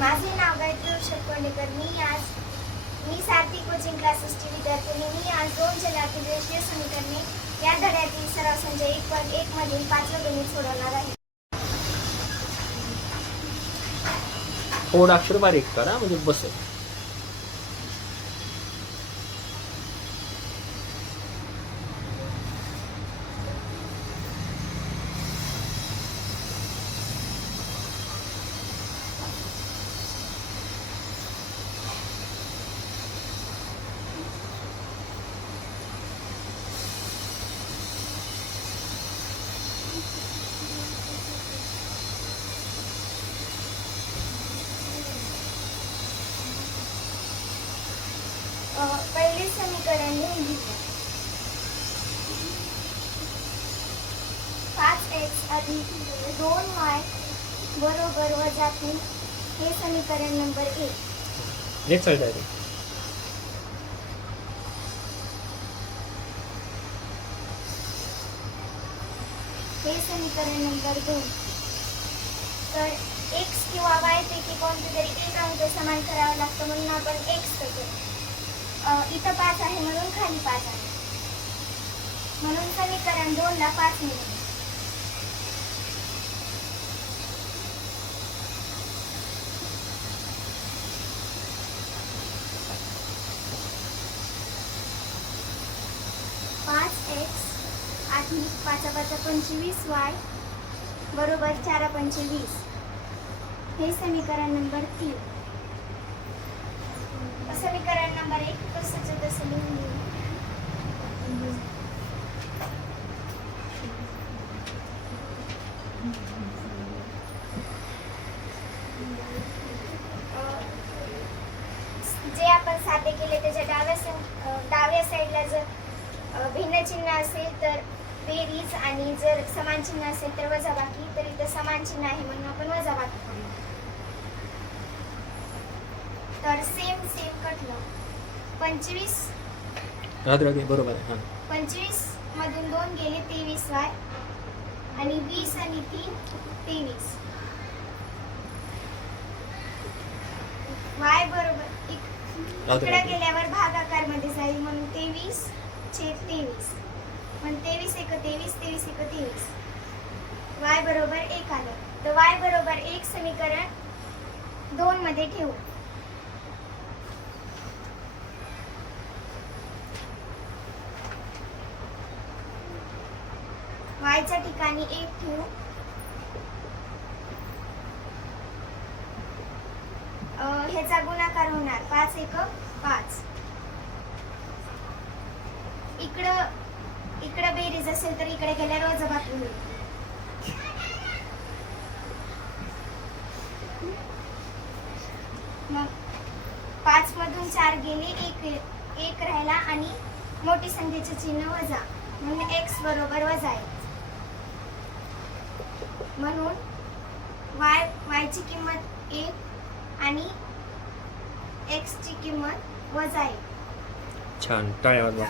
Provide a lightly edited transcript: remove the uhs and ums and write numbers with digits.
माझे नाव गायत्री ऋषभ कोंडेकर. मी सारथी कोचिंग क्लासेसची विद्यार्थिनी. मी आज 2 चलातील रेषीय समीकरणे या धड्यातील सराव संच 1.1 मधील 5वे गणित सोडवणार आहे. थोडं अक्षर बारीक करा म्हणजे बसेल. पहिले समीकरण लिहून घेतले. 5x अधिक 2y बरोबर वजा 3 हे समीकरण नंबर 1. नेक्स्ट साइड आहे. हे समीकरण नंबर 2. तर x किंवा y पैकी कोणते तरी एक अंक समान करावा लागतो म्हणून आपण x करतो. इथं 5 आहे म्हणून खाली 5 आहे, म्हणून समीकरण 2 ला 5 मिळेल. अधिक 5 25y बरोबर 4 25 हे समीकरण नंबर 3. समीकरण नंबर 1 तसंच तसं लिहून घेऊ. जे आपण साधे केले त्याच्या डाव्या साईडला जर भिन्न चिन्ह असेल तर बेरीज आणि जर समान चिन्ह असेल तर वजाबाकी. तर इथं समान चिन्ह आहे म्हणून आपण वजाबाकी करू. तर सेम कटलं. 25 बरोबर आहे. 25 मधून 2 गेले 23y आणि 20 आणि 3 23. y बरोबर इकडे गेल्यावर भागाकार मध्ये जाईल म्हणून 23/23. पण 23 × 1 = 23, 23 × 1 = 23. y बरोबर 1 आलं. तर y बरोबर 1 समीकरण 2 मध्ये ठेवू. y च्या ठिकाणी 1 ठेवू. ह्याचा गुणाकार होणार 5 × 1 = 5. इकडं बेरीज असेल तर इकडे गेल्यावर वजाबाकी होईल. मग 5 मधून 4 गेले 1 राहिला आणि मोठी संख्येचे चिन्ह वजा म्हणून x बरोबर वजा आहे. म्हणून y ची किंमत 1 आणि x ची किंमत वजा 1. छान. टाळ्या वाजवा.